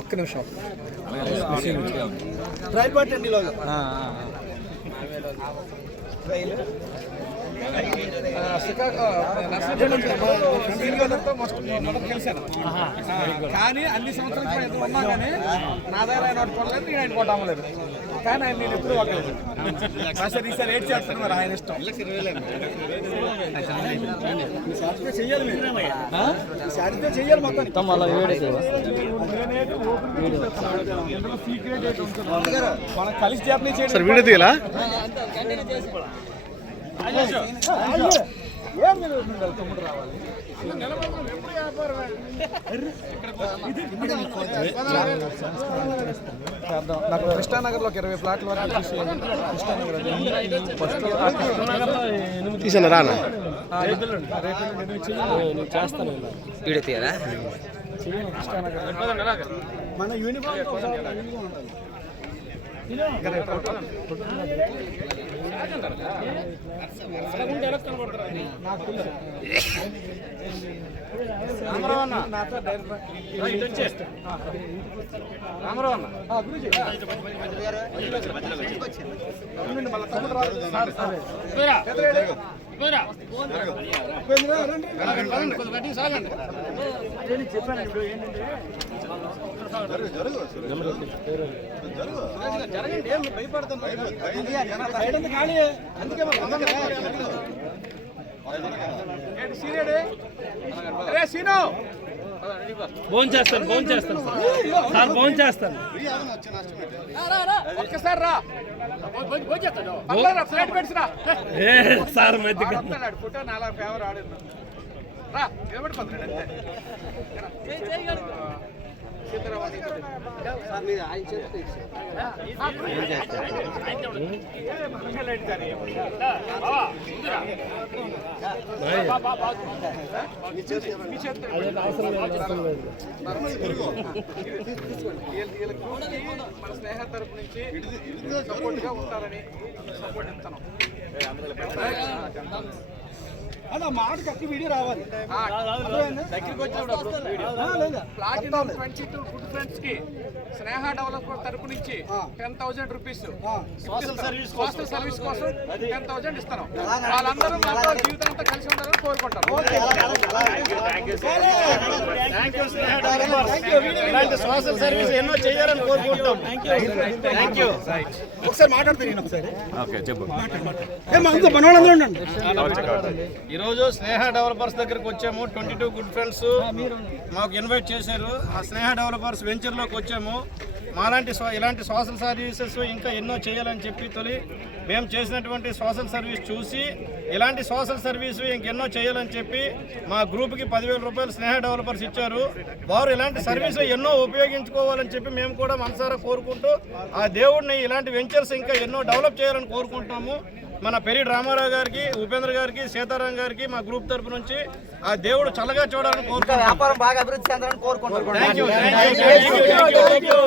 ఒక్క నిమిషం రైలు పట్టండి మొదటి కలిశాను కానీ అన్ని సంవత్సరాలు ఎంత ఉన్నా కానీ నా దగ్గర ఆయన కొట్టలేదు, నేను ఆయన కొట్టలేదు. కానీ ఆయన నేను ఎప్పుడు ఒక్కలేదు. సార్ ఈసారి ఏడ్ చేస్తాను, మరి ఆయన ఇష్టం. చెయ్యాలి మొత్తం మనం కలిసి జర్నీ చేయాలి. వీడియో తీయాలా? నాకు కృష్ణానగర్ లో 20 ప్లాట్ల వరకు తీసాను రానా చేస్తాను. వీడియో తీయాలా? మన ఫోన్ చేస్తాను సార్, ఫోన్ చేస్తాను. ఒక్కసారి రా సార్ మధ్య ఫోటో నాలా ఫేవర్ ఆడింది రా నిలబడిపోతున్నాడు మన స్నేహ తరపు నుంచి సపోర్ట్ గా ఉంటారని సపోర్ట్ ఇస్తాను. అలా మాట కట్టి వీడియో రావాలి. దగ్గరికి వచ్చినప్పుడు ప్లాటినం 22 గుడ్ ఫ్రెండ్స్ కి స్నేహ డెవలపర్ తరపు నుంచి 10,000 రూపీస్ సోషల్ సర్వీస్ కోసం 10,000 ఇస్తాను. వాళ్ళందరూ మాతో జీవితం అంతా కలిసి ఉండాలని కోరుకుంటారు. సోషల్ సర్వీస్ ఎన్నో చేయాలని కోరుకుంటాం. ఒకసారి మాట్లాడుతాను నేను ఒకసారి. ఈరోజు స్నేహ డెవలపర్స్ దగ్గరకు వచ్చాము. 22 గుడ్ ఫ్రెండ్స్ మాకు ఇన్వైట్ చేశారు. ఆ స్నేహ డెవలపర్స్ వెంచర్లోకి వచ్చాము. మాలాంటి ఇలాంటి సోషల్ సర్వీసెస్ ఇంకా ఎన్నో చేయాలని చెప్పి మేము చేసినటువంటి సోషల్ సర్వీస్ చూసి ఇలాంటి సోషల్ సర్వీస్ ఇంకెన్నో చేయాలని చెప్పి మా గ్రూప్కి 10,000 రూపాయలు స్నేహ డెవలపర్స్ ఇచ్చారు. వారు ఇలాంటి సర్వీసులు ఎన్నో ఉపయోగించుకోవాలని చెప్పి మేము కూడా మనసారా కోరుకుంటూ ఆ దేవుడిని ఇలాంటి వెంచర్స్ ఇంకా ఎన్నో డెవలప్ చేయాలని కోరుకుంటున్నాము. మన పెరిడి రామారావు గారికి, ఉపేంద్ర గారికి, సీతారాం గారికి మా గ్రూప్ తరపు నుంచి ఆ దేవుడు చల్లగా చూడాలని కోరుకుంటున్నాం. వ్యాపారం బాగా అభివృద్ధి చెందాలని కోరుకుంటున్నాం.